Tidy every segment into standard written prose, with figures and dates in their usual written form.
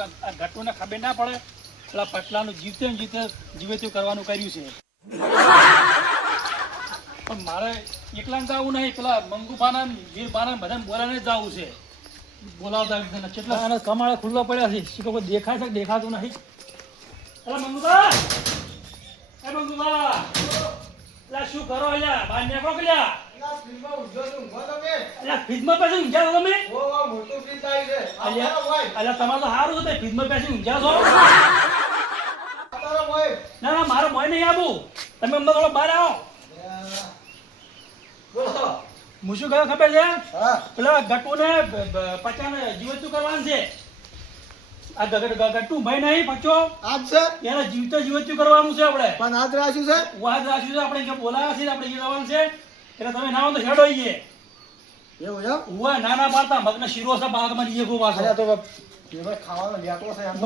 આ ગટુને ખબર ના પડે પેલા પટલાનું જીવે કરવાનું કર્યું છે. પણ મારે એકલા જવું નહીં, પેલા મંગુબાના વીરબાના બધાને બોલાને જ જવું છે. બોલાવતા કેટલા આને કમાળે ખુલ્લા પડ્યા છે, શું કોઈ દેખાય છે દેખાતું નહીં. અરે મંગુબા, એ મંગુબા, એટલે શું કરો અહીંયા બહાર નીકળો કે લ્યા? ફ્રીજમાં પાછી ઊંઘ્યા છો તમે? અલ્યા તમારે તો સારું છે, ફ્રીજમાં પાછી ઊંઘ્યા છો? ના ના મારો મોય નહીં આવું, તમે અમને થોડો બહાર આવો. હું શું કહ્યું ખબર છે? પેલા ગટુને પચાને જીવતું કરવાનું છે. આ ગટુ ભાઈ નહીં પચો આજ છે એને જીવતું કરવાનું છે આપણે. પણ આજ રાખ્યું છે, આજ રાખ્યું છે આપણે, બોલાવ્યા છે આપણે જવાનું છે. એટલે તમે ના તો હેડો આવીએ. એવું છે? ઓય નાના પાડતા મગનો શીરો છે બાગમાં લઈએ ગો પાછો. અરે તો ખાવાનો લેતો છે એમ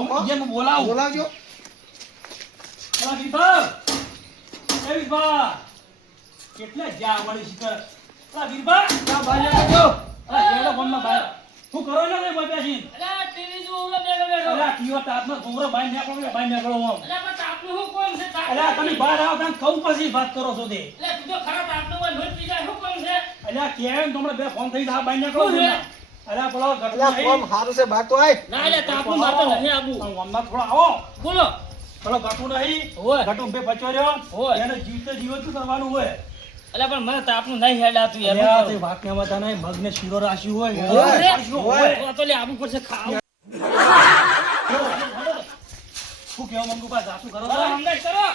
તો બોલાવજો. અલા વિભા, એ વિભા કેટલે જા વળી શિકર. અલા વિભા જા બહાર નીકળો. અલા હેડો ફોનમાં બહાર. શું કરો ને રે બેસી? અલા ટીવી જો ઓલા બેઠો. અલા કીઓ તાપમાં ઘોરો બહાર નીકળો કે બહાર નીકળો આમ. અલા પણ તાપનું શું કોમ છે? અલા તમે બહાર આવો કાં કહું પછી વાત કરો છો તે. અલા તું તો ખરા તાપનું કોઈ નોટ પી જાય શું કોમ છે? અલા કેમ તમને બે ફોન થઈ જા બહાર નીકળો છો. અલા બોલો ગટુ કોમ હારું છે બાર તો આય. ના એટલે તાપનું મારતો નહીં આબુ. ઓમમાં થોડા આવો. બોલો. બોલો ગટુ નહીં. હોય. ગટુ બે પચો રહ્યો. હોય. એને જીવતું કરવાનું હોય. અલા પણ મને તાપનું નહીં હેડાતું યાર. અલ્યા તે વાત ને વાતા નહીં, મગને શીરો રાશી હોય. હોય. તો લે આબુ પડશે ખાવ. શું કેવો મંગુબા જાતું કરો છો? હંગાઈ કરો.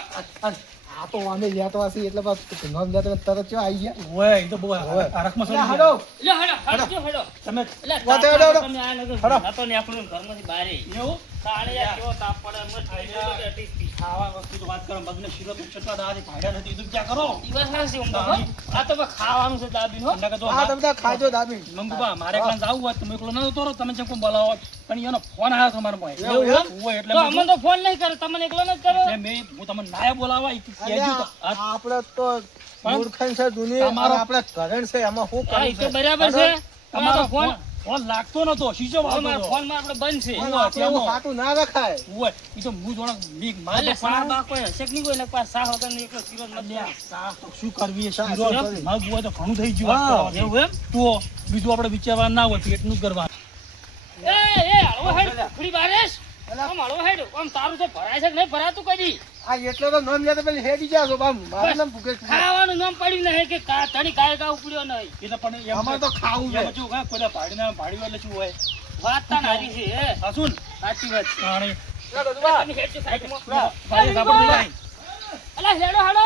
આ તો વાંધે લેતો હશે એટલે બસ નોમ લેતો તરત ચો આવી ગયા. ઓય એ તો બહુ આરખમાં સડી ગયા. હાલો લે હેડો. તમે એટલે વાતે હેડો. તમે આ નતો નતો ને આપણું ઘરમાંથી બહાર એવું તાણે યાર કેવો તાપ પડે મત થઈ ખાવા વસ્તુ તો વાત કરો, મગને શીરો તો ચટવા દાદી ભાડ્યા નથી, તું ક્યાં કરો? દિવસ હાસી ઊંઘો આ તો ખાવાનું છે દાબી હો. અંડા કે તો આ તમે તો ખાજો દાબી. મંગુબા મારે એકલા જાવું હોય તમે એકલો નતો તોરો, તમે જેમ કોમ બોલાવો પણ એનો ફોન આવ્યો તમારો ભાઈ. એવું? હોય એટલે તો અમને તો ફોન નહીં કરે, તમને એકલો ન કરો. હું તમને નાય બોલાવા ઈ કહેજો તો આપણે તો મૂર્ખન છે દુનિયા, તમારો આપણે ઘરણ છે એમાં શું હા, કરી ઈ તો બરાબર છે. તમારો તમારો ફોન ફોન લાગતો નતો, શીશો વાળતો તમારા હતો. ફોનમાં આપણે બંધ છે. એવું હાટું ના રખાય. હોય ઈ તો હું જોડે મીક મારે એટલે તો ફોન સાહ આવ્યો. બા કોઈ હશે કે નહીં કોઈ ને પાસ સાહ વગર ની એકલો શીરો જ નથી. અલ્યા, સાહ તો શું કરવી સાહ શીરો શું કરવી? મગ હોય તો ઘણું થઈ ગયું વાત હા, કરવાથી. એવું એમ? તો બીજું આપણે વિચારવા ના હોય પેટનું જ કરવાનું. એ હળવો હેડ ઉખડી બારેશ. આમ હળવો હેડ. આમ તારું તો ભરાય છે કે નહીં ભરાતું કદી. આ એટલે તો નોમ લેતો પેલી હેડી ગયા છો બામ. મારું નામ ભૂખેશ કુમાર. ખાવાનું નામ પડ્યું નહીં કે તણી કાય કા ઉપડ્યો નહીં. એ તો પણ એમ અમારે તો ખાવું છે. એમ શું કાંઈ કોઈના ભાડીના ભાડ્યું એટલે શું હોય? વાત તા નારી છે હે. આ શું ને? સાચી વાત છે. તાણે તમે હેડ છો સાઈડમાં. ભાઈ સાંભળતું નહીં. અલા હેડો હેડો.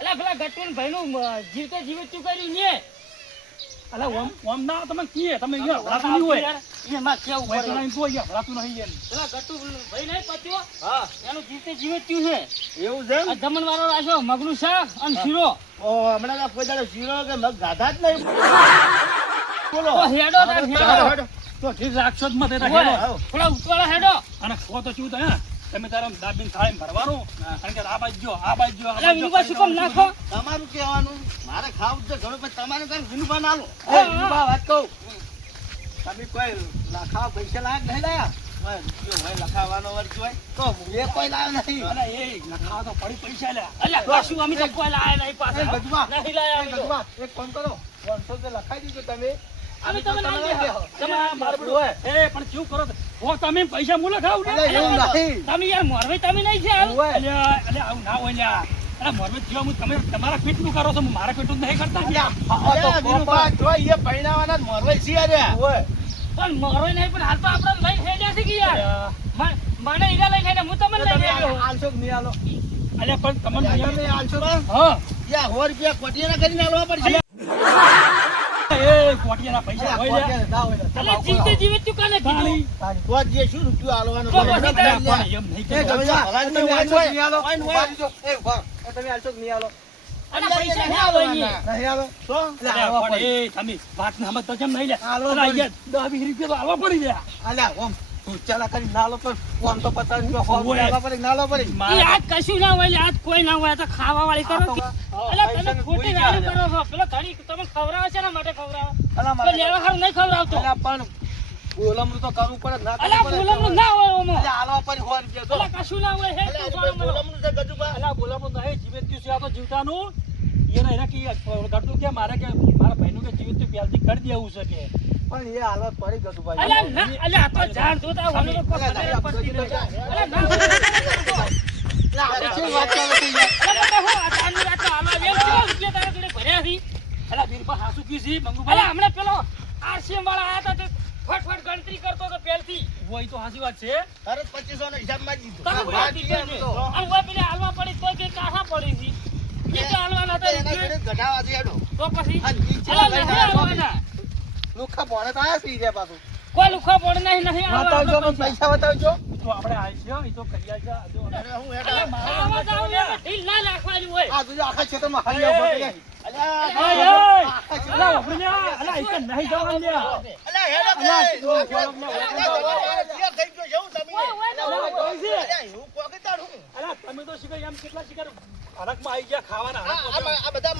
અલા પેલા ગટુન ભાઈનું જીવતે જીવત તું કરી ને. અલા ઓમ ના તમે કીએ તમે અહીંયા ભરાતું નહીં હોય. એમાં કેવું હોય તો પડે. નહીં તો અહીંયા ભરાતું નહીં એમ. પેલા ગટુ ભાઈ નહીં પત્યો. હા એનું જીવતે જીવત થયું છે. એવું છે આ જમણવારો રાખ્યો મગનું શાક અને શીરો. ઓ હમણાં તો કોઈ દાડો શીરો કે મગ ગાધા જ નહીં. બોલો તો હેડો તાર હેડો. તો ઠીક રાખશો જ મત એ તો હોય. હેડો. થોડા ઉતવાળા હેડો. અને ખો તો શું થાય તમે તારા દાબીને થાળીમાં ભરવાનું કારણ કે આ બાજુ જો આ બાજુ જો અલા વિનુભા શું કામ નાખો? તમારું કહેવાનું મારે ખાવું છે ઘણું પણ તમારે કઈ વિનુભા ના લો. હા, એ વિનુભા વાત કહું તમે કોઈ લખાવ પૈસા લાયક નહીં લાયા હોય, જો હોય લખાવાનો વર્ગ હોય તો એ કોઈ લાવ્યો નથી. અને એ નખાવા તો પડી પૈસા લ્યા. અલા કશું અમે તો કોઈ લાયા નહીં એ પાછા. ગજવા નહીં લાયા અમે તો. ગજવા એક ફોન કરો 500 લખાઈ દીધો તમે અમે તમને નહીં દેહો. તમે આ મારું બધું હોય. એ પણ કેવું કરો હો તમે પૈસા મુલે ખાવ ને અરે એવું નથી. તમે યાર મોરવે તમે નહીં છે આવું. હોય. અલ્યા આવું ના હોય લ્યા. અરે મોરબી થયો હું તમે તમારા પેટનું કરો છો હું મારા પેટનું જ નહીં કરતા લ્યા. અરે વિનુભા જો એ પૈણાવાના મોરવાઈ છે યાર હોય પણ મોરવે નહીં પણ હાલ તો આપણે લઈને હેડ્યા છે કે યાર. અલ્યા મને હીરા લઈને હેડ્યા, હું તમને લઈને તમે હેડ્યો. આલશો કે નહીં આલો અલ્યા પણ તમને તમે આલશો કે હા યા 100 રૂપિયા કોટિયાના કરીને આલવા પડશે. એ કોટિયાના પૈસા હોય લ્યા. ના હોય ને. અલા જીવતે જીવત તું કાને કીધું? તો જે શું રૂપિયો આલવાનો તો પછી પણ એમ નહીં એ કે તમે આલશો કે નહીં આલો? ઉભા રહેજો. એ ઉભા. એ તમે આલશો કે નહીં આલો? અલા પૈસા ના આવે અહીંયા. નહીં આલો? તો? એટલે અલ્યા, આલવા પણ પડે. એ તમે વાત ને સમજ તો કેમ નહીં લ્યા. હાલવા અલા, પડી. યાર 10-20 રૂપિયા તો હાલવા પડી લ્યા. અલ્યા, ઓમ ઊંચાલા કરી ના આલો પણ ઓમ તો 50 રૂપિયા હોમ હોય. આલવા પડે કે ના આલવા પડે? ઈ મારા આજ કશું ના હોય, આજ કોઈ ના હોય, આ તો ખાવા વાળી કરો કે. અલા તમે પૈસાને ખોટી ભૂલી રાડું ગયા. કરો છો. પેલો ઘડી તમે ખવડાવો છે ને માટે ખવડાવો. અલા, તો મારે- લેવા હારું નહીં ખવડાવતો. અલ્યા, પણ બોલમણું તો કરવું પડે ના અલા કરવું પડે બોલમણું ના હોય ઓમાં. એટલે હાલવા પર હોવા રૂપિયા તો. અલા કશું ના હોય હે એટલે તું આ જોડો મને. બોલમણું છે ગજુભા. અલા બોલાવો નહીં જીવેત્યું છે આ તો જીવતાનું એને કે ગટુ કે મારા ભાઈનું કે જીવેત્યું પહેલથી કરી દેવું છે કે પણ એ હાલવા પડી ગજુભા. અલા ના અલા આ તો જાણ જોતા હોય તો કોઈ ખબર પડતી નથી. અલા ના એટલે આ શું વાત ચાલે છે યાર? અલા બેટા હું આ જાણની વાત તો હાલવા વેલ કેવા રૂપિયા તારા જોડે ભર્યા છે? અલા વીરપા હાસુ કી છે અલા મંગુભાઈ હમણાં પેલો આરસીએમ વાળા આયા હતા તે ફટફટ ગણતરી કરતો તો પહેલથી. હોય તો હાસી વાત છે તરત 2500 નો હિસાબ માં જ દીધો. તમે વાત વાત છે એમ તો. અને ઓય પેલે હાલવા પડી તોય કે કાઠા પડી છે. એ તો હાલવાના હતા એના રૂપિયા. જોડે ગઢાવા છે હેડો. તો પછી આ નીચે અલા લઈને નથી આવ્યો. હાલવાના. લુખ્ખા ભોણે તો આયા છે ઈ પાછું. કોઈ લુખા પડ નહીં બતાવજો પણ પૈસા બતાવજો. તો આપણે આવી છે એ તો કરી છે અરે હું હેડો. આવા જાવ એટલે ઢીલ ના નાખવાની હોય. આ જોજો આખા ક્ષેત્રમાં હાલી આવો પડે. અલ્યા અલા અલા વાપરી લે અલા ઈ કે નહીં જવાનું લે અલ્યા હેડો કે. અલ્યા, થઈ ગયો છે હું તમે. અલ્યા હું કોકી તાડું. અલા તમે તો શિકાર એમ કેટલા શિકાર હરકમાં આવી ગયા ખાવાના આ બધા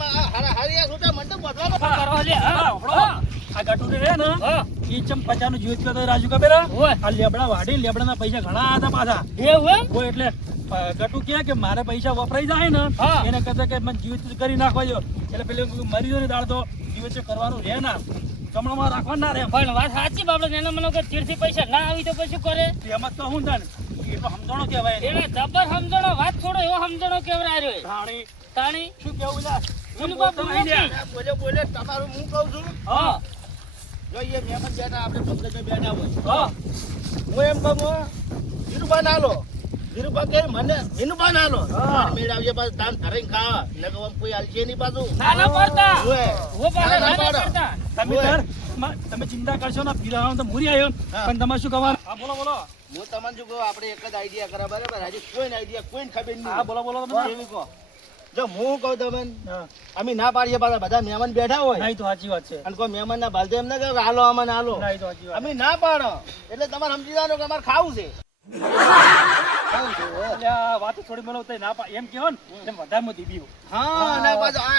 હારિયા છોટા મંડપ વધવા કરો લે હા આ ગાટુ રે ને હા ઈ ચમ 50 નું જીવિત કરતો રાજુ કબેરા ઓય આ લેબડા વાડી લેબડાના પૈસા ઘણા હતા પાછા એવું એમ? કોઈ એટલે ગટુ કે મારે પૈસા વપરાઈ જાય ને હા. એને કહેતા કે મને જીવિત કરી નાખવા જો એટલે પેલે મરી ગયો ને દાળ તો જીવિત કરવાનું રહે ના જમણામાં રાખવાનું ના રહે પણ વાત સાચી બાબત એના મને કે તીરથી પૈસા ના આવી તો પછી કરે એમ જ તો હું તાને એ તો સમજણો કહેવાય એને જબર સમજણો વાત છોડો એવો સમજણો કેવરાય રહ્યો ધાણી તાણી શું કેવું લા એનું બાપ બોલતો નહીં લ્યા. બોલે તમારું હું કહું છું હા જો એ મહેમાન બેઠા આપણે પંકજભાઈ બેઠા હોય હા હું એમ કહું ધીરુભા ના લો ધીરુભા કે મને ધીરુભા ના લો મેળ આવીએ પાછું ધાન ધરીને ખાવા એટલે કે આમ કોઈ હાલશે નહીં પાછું નાના પડતા ઓય. ઓ પાછા ના, ના નાના પાડો. પડતા તમે ઓય. તાર તમે ચિંતા કરશો ને પીલા તો મૂરી આવ્યો હા. પણ તમારે શું કહેવાનું હા બોલો બોલો હું તમને શું કહું આપણે એક જ આઈડિયા કરા બરાબર હજી કોઈને આઈડિયા કોઈને ખબર નહીં હા બોલો બોલો તમે એવી કહો જો હું કહું તમને હા અમે ના પાડીએ પાછા બધા મહેમાન બેઠા હોય ના ઈ તો સાચી વાત છે અને કોઈ મહેમાન ના ભાલતો એમ ના કહે કે હાલો આમાં હાલો ના ઈ તો સાચી વાત અમે ના પાડો એટલે તમારે સમજી જવાનું કે અમારે ખાવું છે ખાવું છે હો. એટલે આ વાત થોડી મને તો ના એમ કહેવો ને તેમ વધારે દીબી હા અને પાછું હા,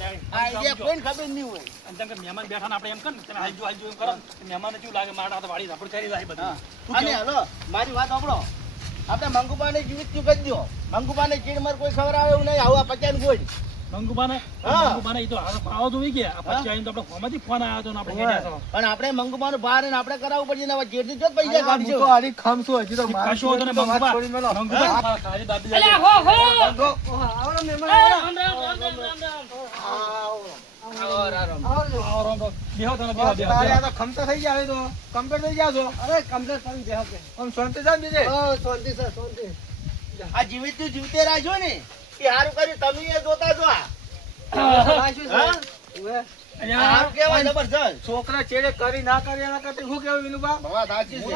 right. આ આઈડિયા કોઈને ખબર નહીં હોય અને તેમ કે મહેમાન બેઠા ને આપણે એમ કર ને તમે હાલજો હાલજો એમ કરો ને મહેમાનને કેવું લાગે મારા હાથ વાળી ઝાપડ કરી લાય બધું શું અને કહેવું? હલો મારી વાત સાંભળો આપણે મંગુપાને જીવિત કરી દો મંગુપાને ચીડ માર કોઈ ખબર આવે એવું નહીં આવું આ પચાસ ગોળ મંગુબાને હા. મંગુબાને ઈ તો આવો તો વી ગયા આ પછી આવીને તો આપણે ફોનમાંથી ફોન આવ્યો હતો ને આપણે હેડ્યા છો. પણ આપણે મંગુપાનું બહાર ને આપણે કરાવવું પડશે ને હવે ચીડથી જો જ પૈસા કાઢીશું કશો વાંધો નહીં, મંગુબા ખાલી દાબી અલ્યા જાય. હો હો રામ રામ આવો રામ રામ. બેહો તમે, બેહો, બેહો, બેહો. આ જીવિત જીવતે રાખ્યો ને એ સારું કર્યું તમે એ જોતા જો આ. હા? અહીંયા સારું કહેવાય જબરજસ્ત છોકરા ચેડે કરી ના કરી એના કરતા શું કેવું વિનુબા વાત સાચી છે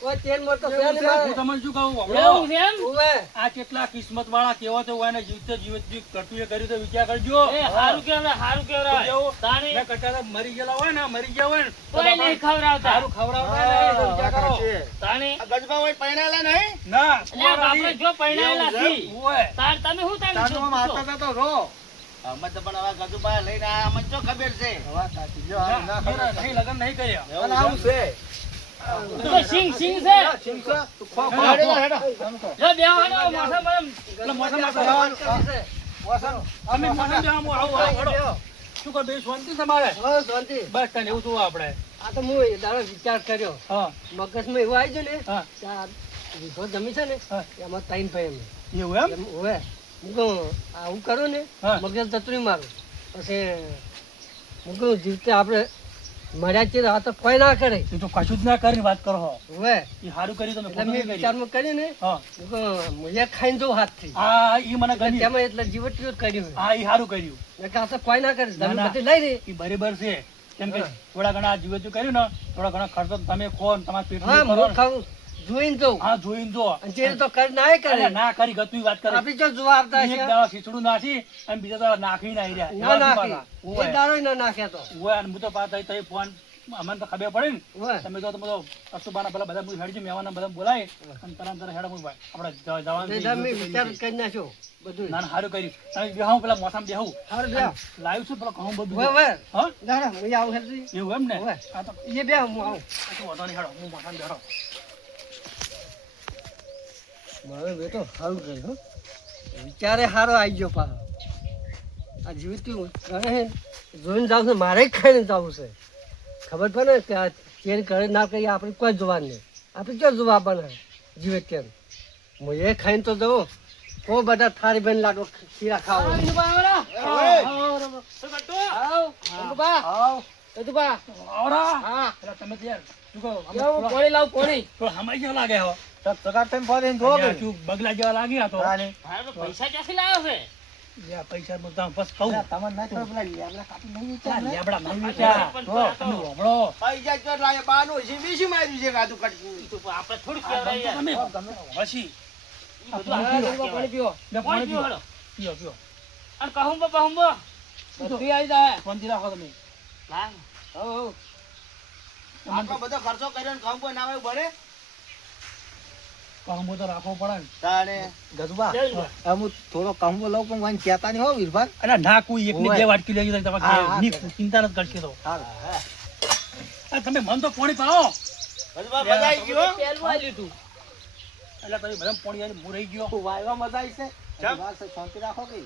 હું તમને શું કહું એવું હમણાં છે એમ? આ કેટલા કિસ્મત વાળા કેવા તો હોય ને જીવતે જીવત જે કટુએ કર્યું તો વિચાર કરજો એ હારું કેવરાય હારું કેવરાય કેવું? તાણી મેં કટારા મરી ગયેલા હોય ને મરી ગયા હોય ને તો કોઈ નહીં ખવડાવતા સારું ખવડાવતા નહીં, તો વિચાર કરો. તાણી આ ગજબા હોય પરણાયેલા નહીં ના અલ્યા આપણે જો પરણાયેલા છીએ હોય. તાર તમે શું તાણી તાનું આમ પૂછો? હાથતા તો રો અમે તો પણ હવે ગજુબા લઈને આયા અમને શું ખબર છે ના, નહીં, લગ્ન નહીં કર્યા. અને આવું છે તો સિંગ સિંગ છે ચિંતા તું ખો હેડો, હેડો. જો બેહો હેડો મોઢા પર એટલે મોસમ અમે મોસમ બે આમ આવું આવું હેડો. શું કહો બે શાંતિ તમારે બસ તને એવું શું આપણે આ તો હું દાડો વિચાર કર્યો હા મગજમાં એવું આવી ગયું ને હા કે આ વીઘો જમી છે ને હા. એમાં ત્રણ ભાઈ અમે એવું એમ એમ હવે હું કહું આવું કરું ને હા. મગજ જતું નહીં મારું પછી હું કહું જીવતે આપણે મળ્યા છીએ તો આ તો કોઈ ના કરે એ તો કશું જ ના કરીને વાત કરો હો. હવે એ સારું કર્યું તમે એટલે ફોન મેં નહીં કર્યો. વિચારમાં કર્યું ને હા હું કહું મુજે ખાઈને જવું હાથથી હા ઈ મને એટલે ગમ્યું. તેમાં એટલે જીવટીઓ જ કર્યું હા ઈ સારું કર્યું. મેં કહ્યું આ તો કોઈ ના કરે ના, જમીન ના. બધી લઈ રહી ઈ બરાબર છે કેમ કે હા. થોડા ઘણા જીવતું કર્યું ને થોડા ઘણા ખર્ચો તો તમે ખો ને તમારા પેટનું હા કરો હું ને. ખાઉં જોઈને જવું હા જોઈને જો અને જે તો કરી ના કરે અલ્યા ના કરી ગતું વાત કરે આપી જો જોવા આવતા એક છે દાડો ખીચડું નાખી અને બીજા દાડો નાખી ના રહ્યા ના નાખી એક દાડો ના નાખ્યા તો હોય અને હું તો પાછા તઈ ફોન અમને તો ખબર પડે ને ઓય. તમે તો અશુભાના પેલા બધા હેડજો મહેમાનને બધા બોલાય અને તરત હેડો ભાઈ આપણે જવાનું તે છે. તમે વિચાર કરી નાખ્યો બધું. ના ના સારું કર્યું તમે બેહું પેલા મોસામાં બેહું હારું બે. લાવ્યું છું પેલા ઘઉં બધું ઓય, ઓય. હા ના, ના, હું આવું હેડજી. એવું એમ ને ઓય. હા તો એ બે હું આવું. આ તો વાંધો નહીં હેડો હું મોસામાં બેઠો મારે બેટો સારું કર્યું હો. વિચારે સારો આવી ગયો પાછો. આ જીવતું ઘરે જોઈને જાવ છે, મારે જ ખાઈને જવું છે. ખબર પડે ને કે આ ચેન કરે ના કરીએ આપણે કોઈ જોવાનું નહીં. આપણે ક્યાં જોવા આપવાના જીવે તેમ. હું એ ખાઈને તો જવું. કો બધા થાળી બેન લાડો ખીરા ખાવો. આવરા હા. પેલા તમે ત્યાં શું કહો પાણી લાવ પાણી. થોડો હમાઈ જેવા લાગે હો ટકા તમે ફરીને જો કે શું બગલા જેવા લાગ્યા તો પૈસા ક્યાંથી લાવ્યો છે લ્યા, પૈસા બધા બસ કહું તમને ના ખબર પેલા લેબડા કાપી નહીં ત્યાં વિચાર લેબડા નહીં વેચ્યા. તમે હોભળો. પૈસા ચોર લાગે બાનું છે બીસી માર્યું છે ગાતું કટકું આપણે થોડું કહેવાય યાર. તમે હોભળશી. ઈ બધું આપણે પાણી પીવો. લે, પાણી પાણી પીવો પીવો. હેડો. પીવો, પીવો. અને કહુંબો બહુંબો. બધી આવી જાય. શાંતિ રાખો તમે લાવ. આટલો બધો ખર્ચો કર્યો ને ખાવું ના આવે બળે કામ તો રાખવો પડે ને. તાણે ગજુબા જય જુવા. અમુક થોડો કંબો લઉં પણ વાંઈ કહેતા નહીં હો વીરભાન અલા ના કોઈ એક ની ઓય. બે વાટકી લઈ જાય તમે હા, હા. ની ચિંતા નથી કરશો તો હાલ આ તમે મન તો પાણી પાઓ હજુ મજા આવી ગયો પહેલું આ લીધું. એટલે તમે બધા પાણી આવીને હું રહી ગયો વાયવા મજા આવી છે ચમ. વાત છે, શાંતિ રાખો કે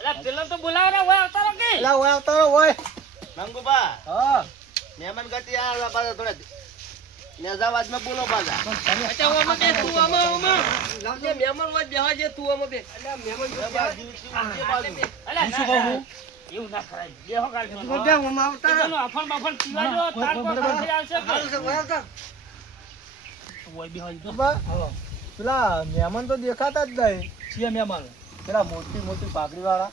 અલા પેલો તો બોલાવરા હોય આવતા રહો કે. એલા ઓય આવતો રહો, ઓય મંગુબા હા મહેમાન ગતિ આ પાછા થોડા નેજાવાજમાં બોલો પાછા અચ્છા, ઓમાં બે તું ઓમાં. લાવજે મહેમાન હોય બેહવા જે તું ઓમાં બે. અલ્યા મહેમાન જો આ જીવતી ઊંચી બાજુ. અલા હું શું ના, કહું? એવું ના કરાય. બેહો કાઢજો. તું બે ઓમાં આવતા રહો. એનું અફણ બફણ પીવાજો, ના, તાર પર બરાબર. ખાંસી આવશે કે. સારું છે, ઓય આવતા. ઓય બી હાલ તો ગજુબા, હાલો પેલા મહેમાન તો દેખાતા જ નહીં છીએ મહેમાન પેલા મોટી મોટી પાઘડી વાળા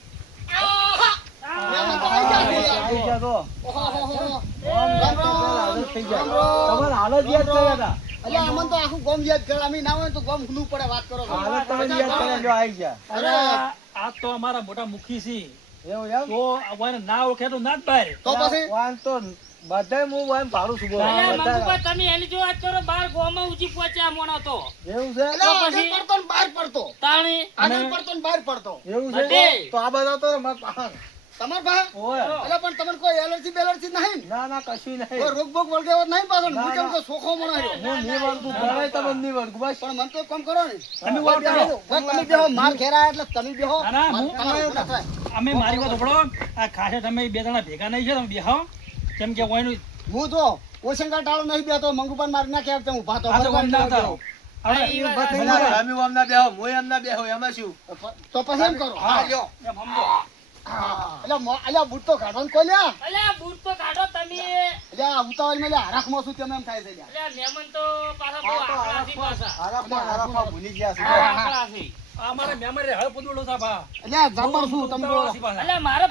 મહેમાન તો આવી ગયા છે. આવી ગયા તો ઓહોહોહો. હાલત થઈ જાય તમારે હાલત યાદ કર્યા હતા અલ્યા અમન તો આખું ગોમ યાદ કરે અમે ના હોય તો ગોમ ભૂલું પડે વાત કરો છો. હાલત તમને યાદ કર્યા જો આવી ગયા અરે આ તો અમારા મોટા મુખી છે એવું એમ તો આને ના ઓળખે તો ના જ બહાર તો પછી વાન તો બધાય હું વાન ભાડું છું બોલો અલા બધા મંગુબા તમે એની જો વાત કરો બાર ગોમાં ઊંચી પહોંચ્યા મોણો તો એવું છે અલ્યા તો આગળ પછી? પડતો ને બહાર પડતો તાણી આગળ પડતો ને બહાર પડતો એવું બધે. છે તો આ બધા તો મારા પાહણ. તમાર પાસે ઓય અલ્યા પણ તમને કોઈ એલર્જી બેલર્જી નહીં ને? ના ના કશું કોઈ નહીં રોગ બોગ વળગેવો નહીં પાછો ને? ના, હું કેમ ના. કે સોખો મણો રહ્યો. હું નહીં વળગું ભણાય તમને નહીં વળગું બસ પણ મને તો એક કામ કરો ને તમે કોઈ વાળો બેહો. કોઈ તમે બેહો માલ ખેરાય એટલે તમે બેહો ના, ના, માલ હું- તમારે ઉભા થાય. અમે મારી વાત સાંભળો આ ખાસે તમે બે જણા ભેગા નહીં છે તમે બેહાઓ કેમ કે કોઈનું હું જો ઓશંકા ટાળો નહીં બેતો મંગુપાન મારી નાખ્યા એટલે ઊભા તો આ તો કોઈ ના થાવ. આપણે ઈ વાત ઊભા થઈ સાચી. જાય. તમે આમ ના બેહો હું એમ ના બેહો એમાં શું તો પછી એમ કરો હા. હા લ્યો એમ સમજો. અલ્યા બૂટ તો કાઢવાનું કોઈ લ્યા અલા બૂટ તો કાઢો તમે. અલ્યા ઉતાવળ માં હરાખમાં શું તેમ એમ થાય છે લ્યા. અલા મહેમાન તો પાછા બહુ આકડા છે પાછા. આરાફમાં ભૂલી ગયા છે બહુ આકડા છે. આ અમારે મહેમાન રે હળ પુદુડો સાહેબ આ. અલ્યા જબર શું તમે બોલો ઉતાવળા છે પાછા. અલા મારો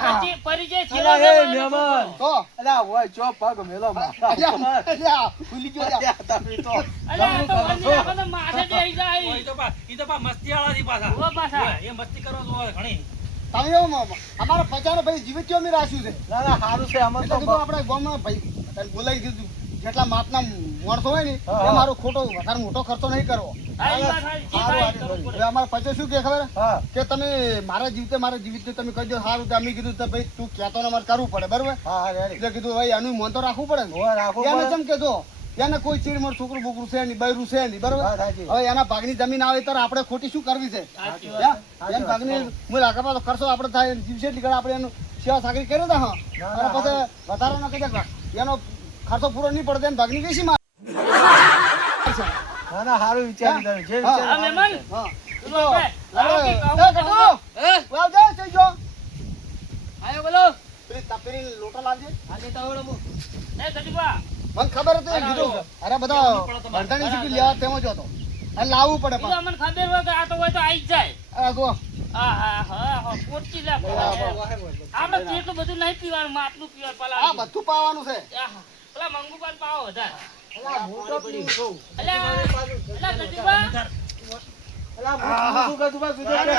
પરિચય છે અલા, એ મહેમાન. તો અલા ઓય ચો પગ મેલો મારા અલ્યા ઉપર. અલ્યા ભૂલી ગયો અલ્યા. અલ્યા, તમે તો અલા આ તો વંદી રાખો તો માથે બેસી જાય. ઈ તો પા મસ્તી વાળા છે પાછા. ઓ પાછા. ઓય, એ મસ્તી કરો છો ઘણી. તમે એવું અમારા પચાનો ભાઈ જીવિત અમે રાખ્યું છે ના ના સારું છે આમાં એટલે તો કીધું આપણે ગામમાં ભાઈ તને બોલાવી દીધું જેટલા માપના માણસો હોય ને હા, એ મારો ખોટો વધારે મોટો ખર્ચો નહીં કરવો હા, ઈ વાત સાચી. જે થાય એ કરવું પડે. હવે અમારા પચે શું કે ખબર હા કે તમે મારા જીવિત તમે કહી દો સારું તો અમે કીધું તો ભાઈ તું કહેતો ને અમારે કરવું પડે બરોબર હા હા રેડી એટલે કીધું ભાઈ આનું મોન તો રાખવું પડે ને ઓય રાખો એને પડે. જેમ કે જો એને કોઈ ચીડમર છોકરું બોકરું છે નહીં બૈરું છે નહીં બરોબર હા, સાચી. હવે એના ભાગની જમીન આવે ત્યારે આપણે ખોટી શું કરવી છે સાચી યા? સાચી એમ વાત. ભાગની મૂળ આગળ ખર્ચો આપણે થાય જીવશે એટલી ઘડી આપણે એનું સેવા સાકરી કર્યો હતા હા ના, અને પછી વધારાનો કદાચ એનો ખર્ચો પૂરો નહીં પડે એને ભાગની વેચી માં ના ના સારું વિચારી તમે જે હા, હા, વિચાર મહેમાન. હા તું આપણે લાવો કે કહું એ તો કટુ વાવ જા થઈ જો આયો બોલો. પેલી તપેલી લોટો લાવજે આ લેતા આવડો હું. એ ગજુબા. મને ખબર હતી એમ કીધું અરે બધા ભણતાની સીટી લેવા તેમ જ હતો અને લાવવું પડે ઈ તો પણ અમને ખબર હોય કે આ તો હોય તો આઈ જ જાય. આ જો હા હા હા હા પોચી લે આપણે કેટલું બધું નહીં પીવાનું માટલું પીવાનું આ પલાળી. બધું પાવાનું છે આહા. પેલા મંગુપાન પાવો વધારે. અલા, હું તો પીવું છું. અલા અલા ગજુબા. અલા, હું શું કરું બા, કીધું કે?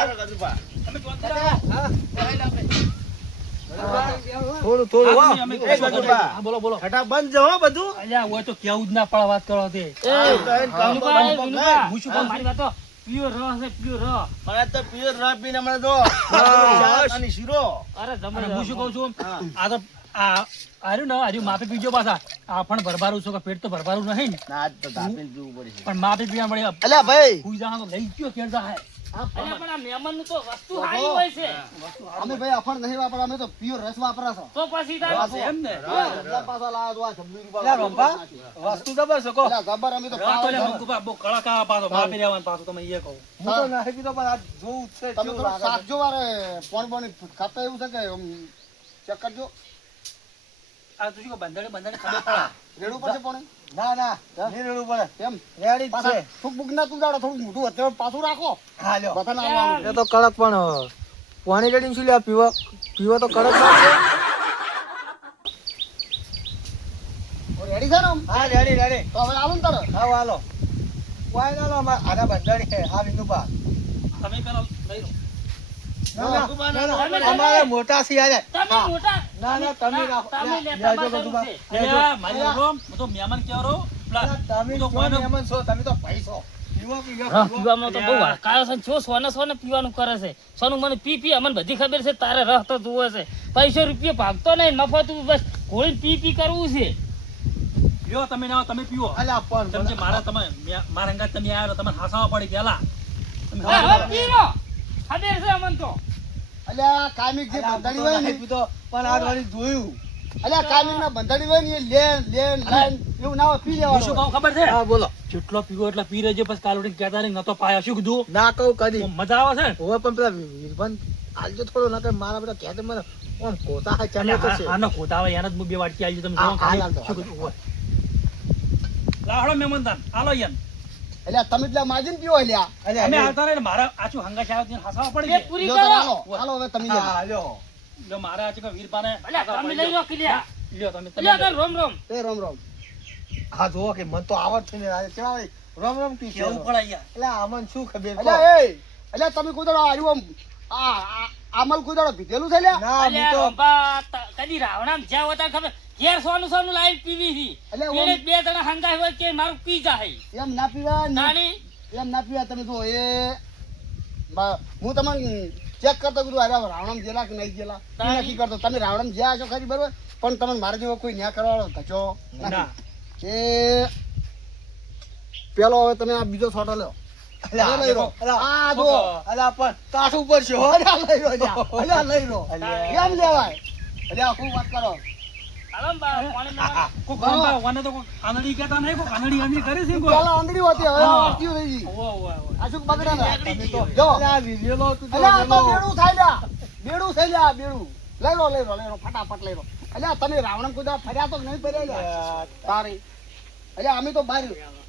તમે જોતા રહો. હા. બેહી લે આપણે. બરાબર, બેહો, હા. થોડું થોડું હો. અમે એ ગજુબા. હા, બોલો બોલો ખટા બંધ જો હો બધું. અલ્યા હોય તો કેવું જ ના પડે વાત કરો તે વિનુભા, વિનુભા. હું શું હા, કહું? મારી વાતો પ્યોર રહ છે પ્યોર રહ. મને તો પિયર રાત પીને હમણાં જો ચા અને શીરો. અરે અને જબરજસ્ત. હું શું કહું છું હા. આ તો આર્યું ને હજુ માપે પીજો પાછા આ પણ ભરભારું છો કે પેટ તો ભરભારું નહીં ને ના, આજ તો ધાપીને પીવું પડશે. પણ માપે પીવા મળે અલ્યા ભાઈ, હુઈ જાણ તો લઈ ગયો કેળ જાય અલ્યા પણ આ મહેમાનનું તો વસ્તુ સારી હોય છે. અમે ભાઈ અફણ નહીં વાપરા, અમે તો પ્યોર રસ વાપરા છો. તો પછી તારે એમ ને પાછા લાવ્યા તો આ જબલું રૂપિયા અલ્યા રોંભા, વસ્તુ જબર છે કો. અલ્યા જબર અમે તો રાત તો લે પાવ મંકુભા, બહુ કડાકા પાછો માપે રહેવાનું પાછું તમે એ કહો હું તો નહીં પીતો પણ આ જોવું જ છે તમે કેવું થોડું લાગે છે. શાક જો વારે પોણ પોણી ખાતા એવું છે કે ચેક કરજો. આ તું શું કહે, બંધાડે બંધાડે ખબર પડે રેડું પડશે પોણી ના ના નહીં રેડવું પડે. કેમ રેડી જ પાછા છે. ફૂક બુક ના તું જાડો થોડું મોઢું અત્યારે પાછું રાખો હા લ્યો. બધાને આવવાનું. એ તો કડક પણ પાણી રેડી શું લે પીવો તો કડક લાગશે. રેડી છે ને આમ? હા રેડી રેડી. તો હવે આવું ને તારે હા હાલો. વાય ના લો આના બંધાણી છે આ વિનુભા. તમે પેલા લઈ લો ના, ના, ગજુબા, ના, ના, તમે અમારે મોટા સિયા તમે મોટા ના ના તમે ના, રાખો. તમે લે, લેતા લેજો બા ગજુભા. જરૂર છે. અલ્યા મારી ઓળો, હું તો મહેમાન કેવો રહું પેલા તમે હું તો છો કોઈનો- મહેમાન છો, તમે તો ભાઈ છો. પીવો, પીવો, હા, પીવો. પીવામાં તો બહુ હડકાયો છે. જો સોને પીવાનું કરે છે. સોનું મને પી અમને બધી ખબર છે. તારે રહ તો જુએ છે. પૈસો રૂપિયો ભાગતો નહીં, મફત બસ ઘોડીને પી કરવું છે. લ્યો તમે ના આવો, તમે પીવો અલ્યા પણ તમે જે મારા મારા અંગાત તમે આવ્યા તમે હાસાવા પડી પેલા તમે હા, હવે પી લો. ખબર છે અમને તો. અલ્યા કામિક જે અલ્યા, બંધાણી હું તો હોય ને નહીં પીતો, પણ આ વાળી જોયું. અલ્યા કામિક ના બંધાણી હોય ને એ લેન લાઈન એવું ના હોય પી હું શું લેવાનું કહું ખબર છે હા બોલો. જેટલો પીવો એટલો પી રહેજો પછી કાલ ઉઠીને કહેતા નહીં નતો પાયા શું કીધું ના કહું કદી. મજા આવે છે ને? હવે પણ પેલા વીરભાન આલજો થોડો ના મારા બધા કહેતે મને કોણ કોતા હે ચાલે તો છે. આનો ખોટા આવે યાર જ હું બે વાટકી આવી તમે હા, જોવો હા, ખાલી. હાલ શું કીધું હોય લાહડો મહેમાનદાન હાલો યાર અલ્યા તમે એટલે માજીને પીવો અલ્યા અલ્યા, અમે અલ્યા. આવતા રહે ને મારા આછું હંગા છે આવતી હાસાવા પડી પેટ જાય પૂરી લ્યો કરો. તારે હાલો હાલો હવે તમે લ્યો. હા, લ્યો. જો મારા આછું વીરપાને અલ્યા, તમે લઈ લો કિલ્યા. લ્યો તમે અલ્યા, તમે તાર રોમ રોમ. એ રામ રામ હા જુઓ કે મન તો આવડ છે ને આ કેવા વળી રમ રમ કી કેવું પડે યાર એટલે આમન શું ખબર અલ્યા એ અલ્યા તમે કોઈ દાડો આર્યું આમ આમલ કોઈ દાડો પીધેલું છે લ્યા ના હું અલ્યા, તો રોંભા, કદી રાવણામ જ્યાં હોય ત્યાં ખબર ઘેર સોનું લાઈન પીવી હતી. અલ્યા, એને બે જણા હંગાઈ હોય કે મારું પી જાય. એમ ના પીવા નાની એમ ના પીવા તમે જો એ હું તમને ચેક કરતો કીધું અરે રાવણમ જેલા કે નહીં જેલા એ નક્કી કરતો તમે રાવણમ જ્યાં છો ખરી બરોબર પણ તમે મારા જેવો કોઈ ન્યા કરવાળો કચો ના એ પેલો હવે તમે આ બીજો છોટો લ્યો અલ્યા, લઈ લો અલ્યા, આ જો અલ્યા પણ કાઠ ઉપર છે હો. અલ્યા લઈ લો અલ્યા લઈ લો અલ્યા. એમ લેવાય અલ્યા શું વાત કરો હાલો ને બા, પાણી લેવા. કોઈ ગોંડા વાને તો કોઈ આંધળી કહેતા નહીં કોઈ આંધળી કરી છે કોઈ પેલા આંધળી હોતી હવે આરતીઓ થઈ ગઈ ઓવા ઓવા ઓવા. આ શું બગડે ને તમે તો જો અલ્યા, વિવેલો તું તો અલ્યા આ તો વેલો. બેડું થાય લ્યા બેડું થઈ લ્યા બેડું લઈ લો ફટાફટ લઈ લો અલ્યા તમે રાવણ કુદા ફર્યા તો નહીં ફર્યા લ્યા તારી અલ્યા અમે તો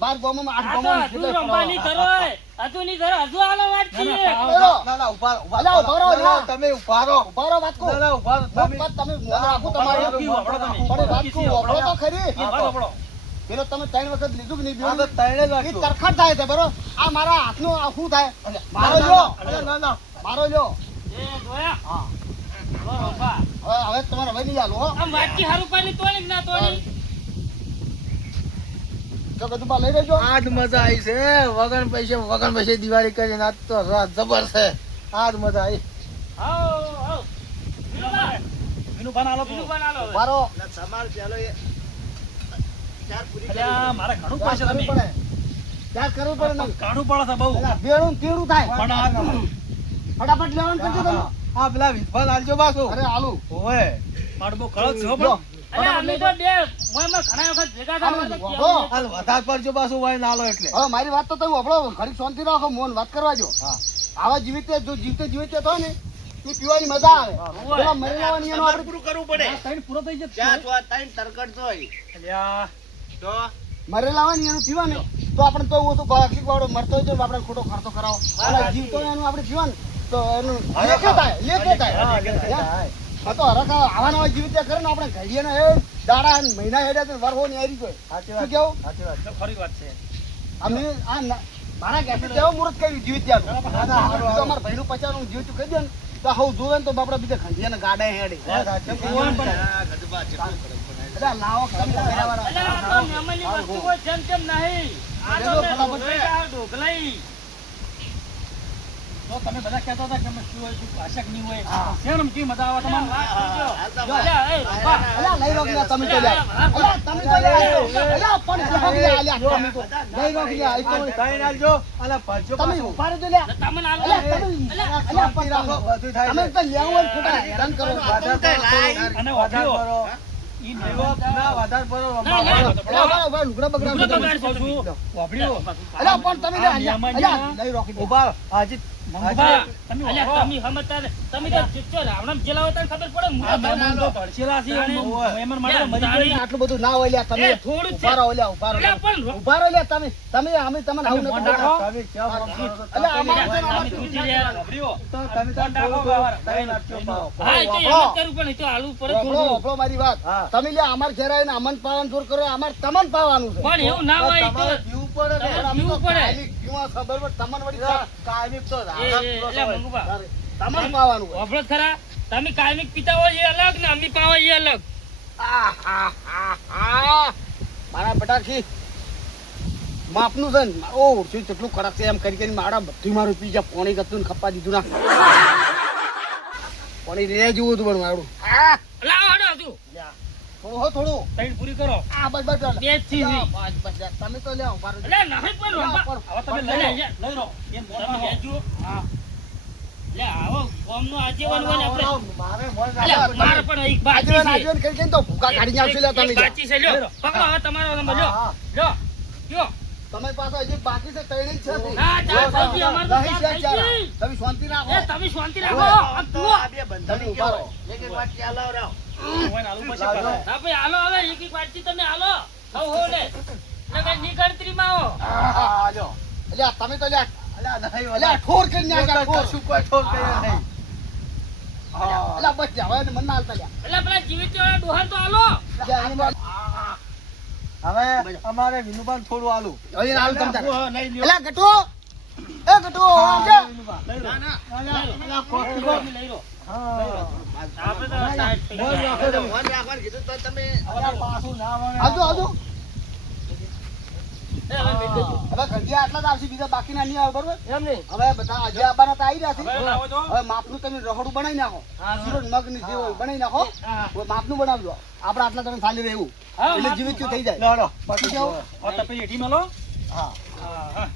બાર ગામમાં આઠ આ તો ગામમાં હજુ રંભાની ધરો હોય. હજુ ની ધરો, હજુ આલો વાત ના, ના, છીએ. પાવ. લો. ના ના ઉભા ઉભા અલ્યા, ઉભા રહો, ના, ના, ના. તમે ઉભા રહો. ઉભા વાત કહો ના ના ઉભા રહો. તમે તમે મોન રાખો તમારે ઉભા રહો, ઉભા રહો તમે. પણ વાત કહું વપરો તો ખરી હા, બરાબર, બરાબર. પેલો તમે 3 વખત લીધું કે નહીં આ તો બેડું? તૈણે જ એ વાંચ્યું. તરખડ થાય છે બરોબર આ મારા હાથનું આ શું થાય મારો ના, લ્યો ના, ના, ના. મારો લ્યો એ જોયા? હા લો રંભા. હવે તમારે હવે નહીં આલો હો આમ વાટકી હારું પાણી તોડી કે ના તોડી? તો બધું બા લઈ લેજો આજ મજા આવી છે વગર પૈસે દિવાળી કરીને આજ તો રાત જબર છે આજ મજા આવી. આવો, આવો. વિનુભા, વિનુભાને આલો વિનુભા પેલું. ના લો હવે. મારો ના, સમાર પેલો એ ચાર પૂરી કરી અલ્યા, મારે ઘણું ત્યાં પડશે કરવું તમે પડે ત્યાં કરવું પડે ને કાઢું પડે છે બહુ પેલા બેડું ને તેડું થાય પણ આ ફટાફટ લેવાનું કરજો તમે આ પેલા વિધવાન આલજો પાછું. અરે આલુ ઓય મારું બહુ કળક છે હો લો. પણ અલ્યા, અમે તો બે મોયમાં ઘણા વખત ભેગા થયા હોય તો આવો, કેવું આવો. હાલ વધારે પડજો પાછું વાય નાલો એટલે. હવે મારી વાત તો તમે વપડો ઘડી શાંતિ રાખો મોન વાત કરવા જો હા. આવા જીવિત જો જીવતે થાય ને એ પીવાની મજા આવે હોય. પેલા મરેલાવાની એનો તમારે આપણે પૂરું કરવું પડે આ ત્રણ પૂરો થઈ જશે ચા તો આ ટાઈમ તરકડ જોઈ અલ્યા તો મરેલાવાની એનું પીવાનું તો આપણે તો ઓછું ભાગી વાળો મરતો હોય તો આપણે ખોટો ખર્ચો કરાવો અને જીવતો હોય એનું આપણે પીવાનું તો એનું લેખે થાય લેખે થાય હા તો હરખા આવા નવા જીવિત કરે ને આપણે ઘડીએ ને એ દાડા ને મહિના હેડ્યા તો વરહો ની આવી ગયો સાચી શું વાત કેવું સાચી વાત. તો ખરી વાત છે અમે આ મારા ઘેરથી તેવો મુહૂર્ત કર્યું જીવિત ત્યાંનું અમારા ભાઈનું 50 નું જીવિત કહી દે ને તો હવ જોવે ને તો બાપડા બીજા ખંડિયાને ગાડે હેડે અલા લાવો તમે પહેરાવાળા. અલા, આ તો મહેમાનની વસ્તુ કોઈ જેમ તેમ નહીં. આ તો મેં ઢોકળાઈ આ ઢોકળાઈ. તો તમે બધા કહેતા હતા કે અમે શું હોય શું ભાષક નહીં હોય શેમ કેવી મજા આવે તમને વાત કરજો. અલા, એ, બા. અલા લઈ રોક લે તમે તો લે અલા તમે તો લે અલા પણ રોક લે અલા તમે તો લઈ રોક લે આ તો તમે ઉભા રહેજો લે તમને આલો. અલા તમે અલા પણ તમે તો લેવો ને ખોટા હેરાન કરો અને વાપર્યો ઈ મેવો ના વધારે પરો ના, ના. લુગડા લુગડા બગડા બગાડશો તમે. વાપર્યો અલા પણ તમે લે અલા લઈ રોક ઉભા મંગુબા, અલ્યા, તમે સમજતા ને. તમે તો ચુચ્ચો રાવણમ જેલા હોય તને ખબર પડે ને. મહેમાન તો ભડસેલા છે અને મહેમાન માટે મરી ગઈ. આટલું બધું ના હોય લે તમે એ, થોડું જ છે. ઉભા રહો લે ઉભા રહો અલ્યા, પણ ઉભા રહો લે તમે તમે અમે તમને આવું ફોન નથી રાખો. અલા અમારે તો તમે તૂટી રહ્યા. વાપર્યો. ફોન રાખો બાવાર. હા, એ તો એમ જ કરવું પણ એ તો હાલવું પડે થોડું. ઓફળો મારી વાત તમે લે અમાર ઘેર આવીને અમન પાવાનું જોર કરો અમાર તમને પાવાનું છે પણ એવું ના હોય તો પીવું પડે ને તમારે અમે તો પીવું પડે. કાયમી પીવા ખબર પડે તમને વળી કાયમી તો એટલે મંગુબા, તમને પાવાનું હોય વાપરો જ ખરા. તમે કાયમિક પીતા હોય એ અલગ ને અમે પાવા એ અલગ. મારા બટાકી માપનું છે ને ઓ શું કેટલું ખરાબ છે એમ કરી કરીને મારા બધું મારું પી જા પાણી ગતું ને ખપ્પા દીધું ના પાણી રે જેવું હતું પણ મારું લાવો હડો હજુ. થોડું થોડું તૈણ પૂરી કરો. આ બસ બસ બે જ ચીજ છે. બસ તમે તો લ્યાવો મારું એટલે નહીં પણ વાપા. હવે તમે લઈ લો. લઈ લો. એમ તમે મોટા હો. બેસજો. લે આવો ગામનું આગેવાન હોય ને આપણે. મારે મોજ અલે, મારે પણ એક બાકી આજેવાન છે. આજેવાન કરી કરીને તો ભૂકા કાઢી નાખશો લ્યા તમે એક બાકી છે, લ્યો. પકડો હવે તમારો નંબર, લ્યો. હા. લ્યો. લ્યો. તમે પાછો હજી બાકી છે ત્રણ જ છે હજી. ના, ચાર થઈ ગઈ, અમારે તો નહીં ચાર છે થઈ ચાર. ગઈ. તમે શાંતિ રાખો એ તમે શાંતિ રાખો. આમ જુઓ. તમે ઉભા રહો. કોઈને આલુ પછી પાછા. હા ભાઈ, હાલો હવે એક એક વાતથી તમે હાલો. હો હો લે. નકર નીકળતરીમાં આવો. અલ્યા તમે તો લ્યા અલ્યા ઠોર કરી નાખ્યા ઠોર અલ્યા બસ જા હવે મને ના હાલતા લ્યા એટલે પેલા જીવિત વાળા ડોહાન તો હાલો. જા, એની વાત. હવે અમારે વિનુભાન થોડું આલું હવે એને હાલ તમ તાર. અલ્યા ગટુ એ ગટુ આમ જા. લઈ લો. આપણે તો ટાઈટ થઈ ગયા. પાછું ના વળે. આવજો આવજો એ હવે મેં કીધું. હવે ઘડિયા આટલા જ આવશે બીજા બાકીના નહીં આવે બરોબર એમ નહીં હવે બધા આજે આવવાના તો આવી રહ્યા છે હવે લાવો તો. હવે માપનું તમે રહોડું બનાવી નાખો હા. શીરો ને મગ ની જે હોય બનાવી નાખો હા. હવે માપનું બનાવજો આપણે આટલા તમે ખાલી રહેવું હા, એટલે માપનું જીવિત થઈ જાય લો પછી કેવું? હવે તમે એઠી મેલો. હા હા, હા.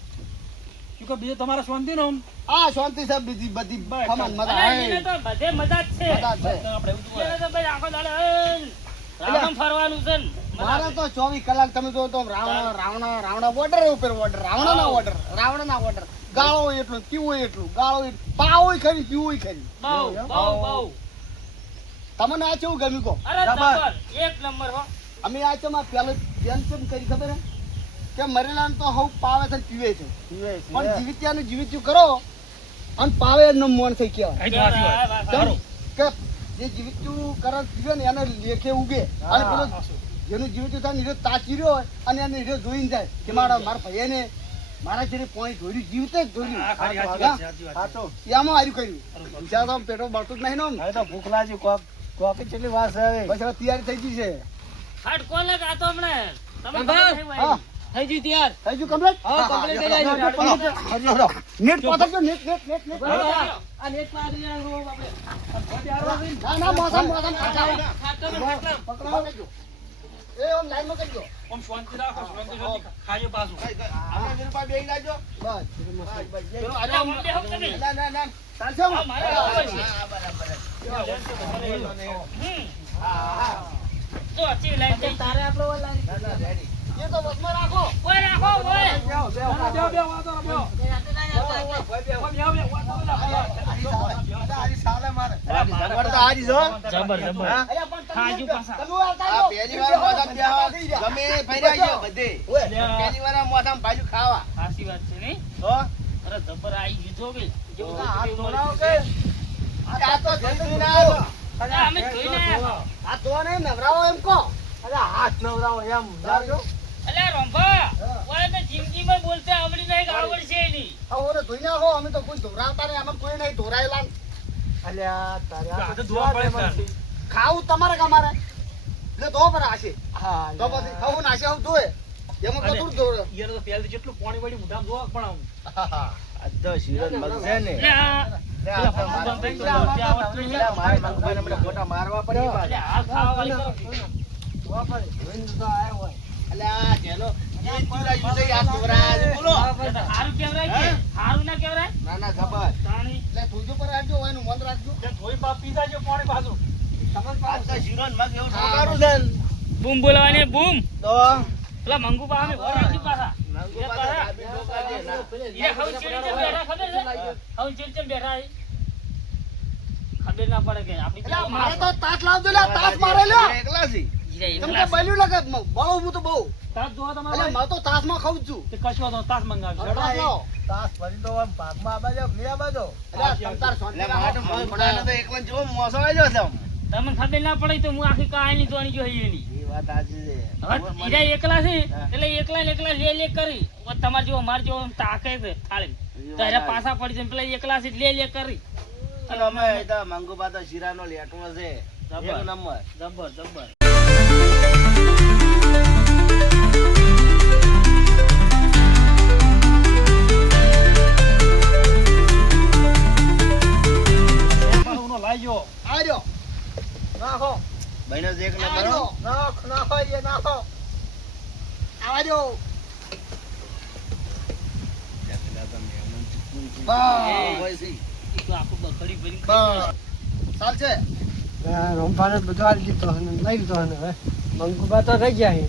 શું કહો, બીજું તમારે શાંતિ ને આમ? આ શાંતિ છે બીજી બધી ખમાન મજા અરે, એને આવે તો બધે મજા જ છે. મજા છે આપણે એવું જ હોય. એને તો ભાઈ આખો દાડો રાવણ ફરવાનું છે ને. મારે તો 24 કલાક તમે જો તો રાવણા ઓર્ડર ઉપર ઓર્ડર રાવણા ઓર્ડર ગાળો એટલું પીવું એટલું ગાળો પાવો ખરી પીવું ખરી બહુ બહુ તમને આ કેવું ગમ્યું કહો અરે જબર એક નંબર હો. અમે આ ચમાં પેલું ટેન્શન કરી ખબર હે કે મરેલા તો હવ પાવે છે ને પીવે છે પણ જીવિત્યાનું જીવિત્યું કરો અને પાવે એનો મોન થઈ કહેવાય આ તો સાચી વાત. કેમ? કે જે જીવિત્યું કરે પીવે ને એને લેખે ઉગે અને પેલો જેનું જીવિત્યું થાય ને એ તાચી રહ્યો હોય અને એને એ જોઈને જાય કે મારા ભાઈને મારા જેને પોઈન્ટ ધોર્યું જીવતે જ ધોર્યું હા, ખરી સાચી વાત છે, સાચી વાત છે. સાચું એમાં હાર્યું કર્યું વિચાર તો આમ પેટો બળતું જ નહીં ને આમ. હવે તો ભૂખ લાગી કોકી કેટલી વાર છે હવે બસ હવે તૈયારી થઈ ગઈ છે હાટ કોણ લાગે આ તો હમણે તમે બંધ. ખબર થઈ હા હોય. થઈ ગયું તૈયાર થઈ ગયું કમ્પ્લીટ હા, complete થઈ ગયું. નેટ પાથરજો નેટ બરાબર. આ નેટ માં આવી જાય આપણે. ના ના મોસમ ખાતા ખાટલામાં. પકડાવો એ ઓમ લાઈન માં કરજો આમ શાંતિ રાખો, શાંતિ ખાજો પાછું. બસ પેલો અરે, આજે મોટી હમ તમે. ના ના ના ચાલશે હા, મારે ખબર છે. હમ. જો અચી લાઈન થઈ. તારે આપણે ઓલ લાઈન. એ તો વસમાં રાખો ઓય રાખો ઓય. બેહો, બેહો, વાતો રહો, બેહો. જબર જબર. અલ્યા પણ તમે ખાજો પાછા. તમે આવતા રહ્યો. સાચી વાત છે નહીં? અરે જબર આઈ ગયું જો કે. જેવું હાથ જેવું ધોરાવો મળ્યું. કે? આ તો જલ્દી ના આવ્યો. અરે, અમે જોઈને આયા. હાથ ધોવા નહીં, નવરાવો એમ કહો. અરે હાથ નવરાવો એમ જાજો. અલ્યા રંભા, ઓય તો જિંદગીમાં બોલતે આવડી નહીં કે આવડશે નહીં. હા, ઓરે ધોઈ નાખો. અમે તો કોઈ ધોરાવતા નહીં. અમે કોઈ નહીં ધોરાયેલા. અલ્યા તારે આ આ તો તો ધોવા પડે કેવા તાર. ખાવું તમારે કે અમારે એટલે ધો પર આશે હા તો પછી ખાવું નાશે આવું ધોએ એમાં અને કતું ધોવે યાર તો પહેલથી જેટલું પાણી વાળી મોઢામાં ધોવા પણ આવું. આ તો શિરોન મગ છે ને એટલે આ લે આ તો મારે લે મારે મંગભાઈને મને ખોટા મારવા પડી એટલે પાછા. હાલ ખાવા વાળી કરો. જોઈને તો આયો હોય અલ્યા જેનો જે ચૂલા યુસે આ છોકરા બોલો એટલે હારું કેવરાય કે? હારું ના કેવરાય? ના ના ખબર તાણી. એટલે ધોજો પર રાખજો એનું મન રાખજો તે ધોઈ બાપ પી જાજો પાણી પાછું. આ તો શિરોન મગ એવું ઠોકારું છે ને. બૂમ બોલાવાની બૂમ. તો પેલા મંગુ બા અમે વર રાખી પાછા. મંગુ પાછા દાબી ઠોકાજે ના. ઈ હવે ચીડી ચમ બેઠા ખબર છે? હવે ચીડી ચમ બેઠા છે? ખબર ના પડે કે આપણી એટલે મારે તો તાસ લાવજો લે તાસ મારે લે એકલા છે તમને બલ્યું લાગે બહુ હું તો બહુ તાસ ધોવા એટલે તમારે મારે તો તાસ માં ખાઉં જ છું તે કશું વાંધો નહીં, તાસ મંગાવી તાસ લાવો તાસ ફરી તો આમ ભાગમાં આ બાજુ ને આ બાજુ એટલે તમતાર શાંતિ એટલે મારે તો રાખો. મગ બનાવવાનો તો એકલો જો મોસો આવ્યો છે આમ. તમને ખબર ના પડે તો હું આખી કહાની જોવાની જોઈએ એની. એ વાત સાચી છે હવે ઈરા એકલા છે એટલે એકલા ને એકલા લે કરી હવે તમારે જેવો માર જેવો આમ તાકે છે થાળી તો એરા પાછા પડી જાય પેલા એકલા છે લે કરી અને અમે એ તો મંગુબા તો શીરાનો લેટવો છે જબર. એક નંબર જબર જબર. એમાં ઉનો લાગ્યો. આ રહ્યો નાખો બહેનો છે એક આ નંબર હો. રહ્યો નાખો એ નાખો આ રહ્યો હોય છે. ઈ તો આખું બકરી ભરીને બસ ચાલ છે રમવાનું બધું આવી લીધો અને લઈ લીધો અને હવે મંગુબા તો રહી ગયા છે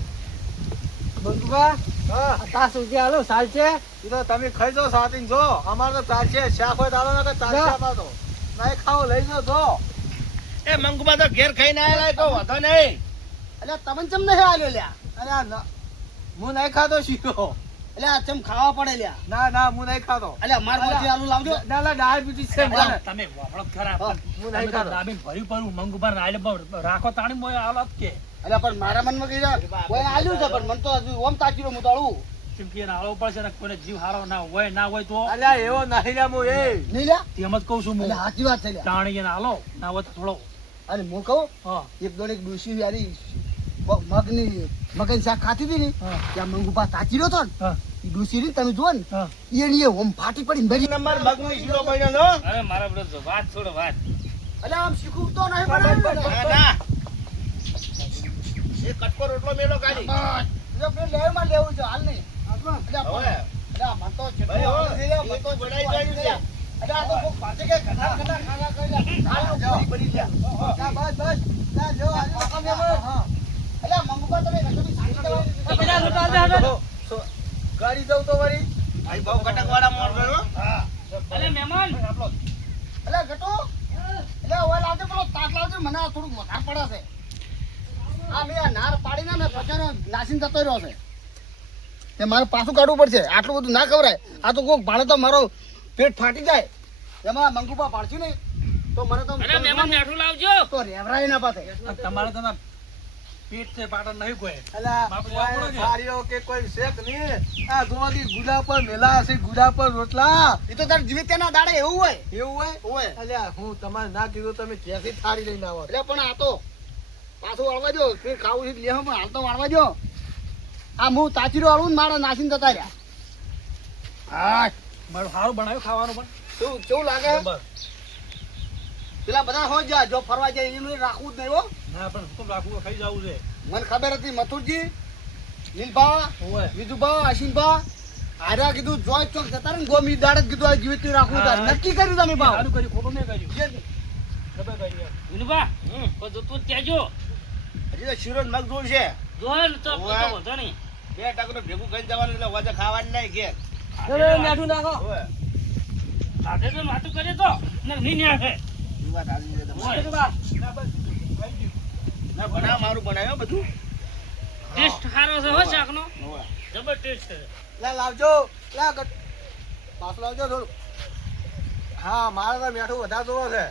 મંગુબા હા તાસ સુધી હાલો સાલ છે ઈ તો તમે ખાઈ જો સાતીન જો અમાર તો ચાલશે શાક હોય દાડો ના ચાલશે અમાર તો નહીં ખાઓ લઈ જો જો એ મંગુબા તો ઘેર ખાઈને આયેલા તો વધો નહીં એટલે તમને ચમ નહીં આલ્યો લ્યા અરે આ ન- હું નહીં ખાતો શીરો એટલે આ ચમ ખાવા પડે લ્યા ના ના હું નહીં ખાતો એટલે માર માંથી આલુ લાવજો ના ના ડાયાબિટીસ છે મને. તમે વાપરો ખરા હા, હું તમે નહીં તો ખાતો દાબીને ભર્યું પડ્યું મંગુબાર આલે બહુ રાખો તાણી મોય હાલત કે એટલે પણ મારા મનમાં કઈ કોઈ આલ્યું છે પણ મન તો હજુ ઓમ તાચીરો મુતાળું કેમ કે એને હાલવો પડશે ને કોઈને જીવ હારો ના હોય તો અલ્યા એવો નહીં લ્યા હું એ નહીં લ્યા તેમ જ કહું છું હું એટલે સાચી વાત છે લ્યા તાણી એને હાલો ના હોય તો થોડો અને હું કહું હા એક દોડ એક ડોશી યારી મગની શાક ખાતી હતી ને હા ત્યાં મંગુપા તાચી રહ્યો હતો ને હા એ ડોશી રહી ને તમે જુઓ ને હા એની એ ઓમ ફાટી પડી ને ભરી નંબર મગનો શીરો બન્યો છો અરે મારા બધો વાત છોડો વાત એટલે આમ શીખવું તો નહીં બનાવ્યું ને. ના ના એ કટકો રોટલો મેલો કાઢી જો પેલું લેવમાં લેવું છે હાલ નહીં એટલે હવે એટલે મન તો જેટલું ભાઈ, આવડે છે લ્યા, એ મન તો તો જેટલું બનાવી આવડે છે દેવાનું લ્યા. એટલે આ તો કોક પાસે કે ઘટા ઘટા ખાના કરી લ્યા. હાલો, બરી લ્યા. જા, બસ બસ જા, જો આજે કાકા મેમણ. એટલે મંગુપા તમે રસોઈ સારી કરવા ગાડી જવું તો વળી ભાઈ બહુ કટકવાળા મોર ગયો અરે મહેમાન એટલે ગટુ એટલે હવે લાવજો પેલો તાટ લાવજો મને આ થોડુંક વધારે પડે છે આ મેં આ નાર પાડીને ને પછી નાસીને જતો રહ્યો છે તે મારે પાછું કાઢવું પડશે આટલું બધું ના ખવરાય આ તો કોક ભાડે તો મારો પેટ ફાટી જાય એમાં મંગુપા પાડશું ને તો મને તો અરે મહેમાન મેઠું લાવજો તો રેવરાય ના પાતે તમારે તો ના પેટ છે પાટણ નહીં કોઈ અલા બાપુ આપણો કે? સારીઓ કે કોઈ શેક નહીં આ જોવાથી ગુડા પર મેલા છે ગુડા પર રોટલા એ તો તાર જીવિત ના દાડે એવું હોય એવું હોય હોય અલ્યા હું તમારે ના કીધું તમે ક્યાંથી થાળી લઈને આવો એટલે પણ આ તો પાછું વાળવા જો ફેર ખાવું છે લેવા પણ હાલ તો વાળવા જો આ હું તાચીરો વાળું ને મારા નાસીને જતા રહ્યા હા મારું સારું બનાવ્યું ખાવાનું પણ શું કેવું લાગે બરાબર. પેલા બધા હોય જા જો ફરવા જાય એનું રાખવું જ નહીં હો ના પણ હુકમ રાખવું ખાઈ જવું છે મને ખબર હતી મથુરજી નીલભા ઓય વિધુભા અશ્વિનભા આર્યા કીધું જોય ચોક જતા રહે ને ગોમી દાડે જ કીધું આ જીવિત રાખવું તાર નક્કી કર્યું તમે ભાવ સારું કર્યું ખોટું નહીં કર્યું ખબર કરી એમ. વિનુભા તો તું ત્યાજો હજી તો શીરો ને મગ જોડ છે જો ને તો વધો નહીં 2 ટકરો ભેગું કરીને જવાનું એટલે વજે ખાવાનું નહીં ઘેર મેઠું નાખો ઓય સાથે તો વાતું કરે તો ને નહીં નાખે ઈ વાત સાચી છે તમારી. ઓય, ના બસ ખાઈ ગયું. ના બનાવ મારું બનાવ્યો બધું ટેસ્ટ સારો છે હો શાકનો ઓય. જબર ટેસ્ટ છે લે લાવજો લે પાછું લાવજો થોડું હા મારે તો મેઠું વધારે જોવો છે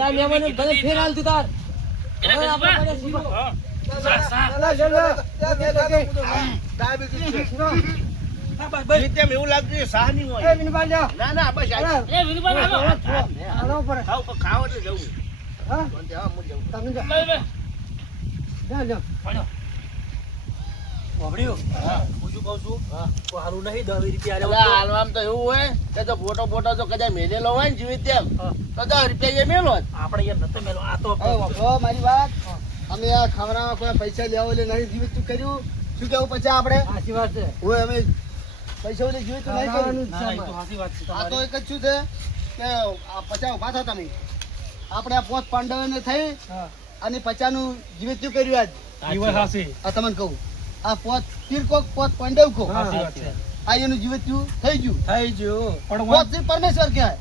અરે મેમને ભલે ફેર હાલતું તાર અરે હવે આપણે વિનુભા, પડે શીરો. હા શાક, શાક. ડાયાબિટીસ છે હા, બસ, બસ. જીવતે એવું લાગતું છે શાહ નહીં એ હોય. વિનુભાઈ લ્યો. ના ના બસ આ અરે, એ વિનુભાઈ હાલો. હાલો પડે. ખાવ એટલે જવું. હા? હા, હું જવું. તમે જાઓ. લે, લે. લ્યો, લ્યો. વાપર્યું? હું શું કહું છું? કોઈ હારું નહીં, 10 રૂપિયા એટલે આલ્યા હોત હાલમાં તો એવું હોય કે તો ફોટો તો કદાચ મેલેલો હોય ને જીવિત તેમ હા. તો 10 રૂપિયા એ મેલો જ. તો આપણે યાર નતો મેલો. આ તો એ વાપરો મારી વાત. અમે આ ખવડાવવા કોઈ પૈસા લેવા લે નહીં જીવિત તું કર્યું. શું કેવું પછી આપણે? સાચી વાત છે ઓય અમે પૈસા લે જીવિત નહીં કર્યું. ના, ના, એ તો સાચી વાત છે આ તો તમારી. એક જ શું છે કે આ 50 ઉભા થા તમે. આપણે આ 5 પાંડવોને થઈ હા. અને 50 નું જીવિત કર્યું આજ. એ વાત સાચી. આ તમને કહું. આ 5 તીર કોક 5 પાંડવ કો. સાચી વાત છે. આ એનું જીવિત થઈ ગયું. થઈ ગયું. પણ 5 થી પરમેશ્વર કહેવાય.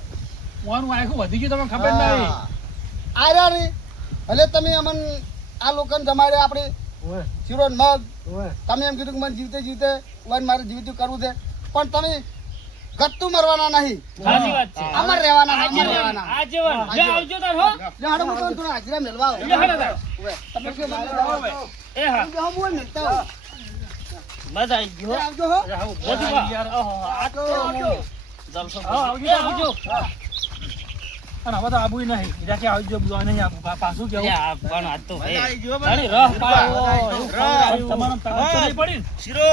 વાનું આખું વધી ગયું, તમને ખબર નહીં. આ રહ્યા ને ભલે તમે અમન આ લોકોને જમાડે આપણે ઓય શીરો ને મગ ઓય તમે એમ કીધું કે મને જીવતે જીવતે વન મારે જીવતું કરવું છે પણ તમે ગત્તું મરવાના નહીં. સાચી વાત છે. અમર રહેવાના આ અમર જીવન, રહેવાના. આ જીવન. લે, આવજો તાર, હો. લે હાડો હું તમને થોડા હાજરા મેળવા આવું. લે, હાલો તાર. ઓવે. તમે કે મારે જાઓ. એ હા, તમે જાઓ બોલ મેલતા હો. મજા આવી ગયો. એ આવજો હો. બધું વાહ. યાર, ઓહો, આ તો જલસો. હા, આવજો, એ આવજો. અને હવે તો આબુય નહીં. બીજા કે આવજો, બધું આ નહીં આપું. પાછું લે, કેવું? આ પણ આ તો મજા આવી ગયો તારી મને. રહ પાડો. એવું ખવડાવ્યું. તમારે તકલીફ તો નહીં પડી ને? શીરો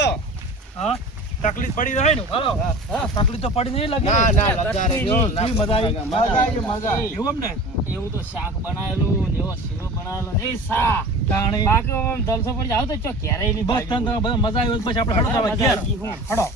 હા? તકલીફ પડી રહે ને? હાલો. હા, તકલીફ તો પડી નહીં લાગે. ના ના લગા રે જો ના કેવી મજા આવી? મજા આવી મજા. એવું એમ ને? એવું તો શાક બનાવેલું ને એવો શીરો બનાવેલો ને એ શા તાણે. બાકી આમ જલસો પડી જાવ તો ચો ક્યારેય નહીં બસ તને તો બધા મજા આવી હોય તો પછી આપણે હળો મજા ઘેર. આવી ગઈ હું. હળો.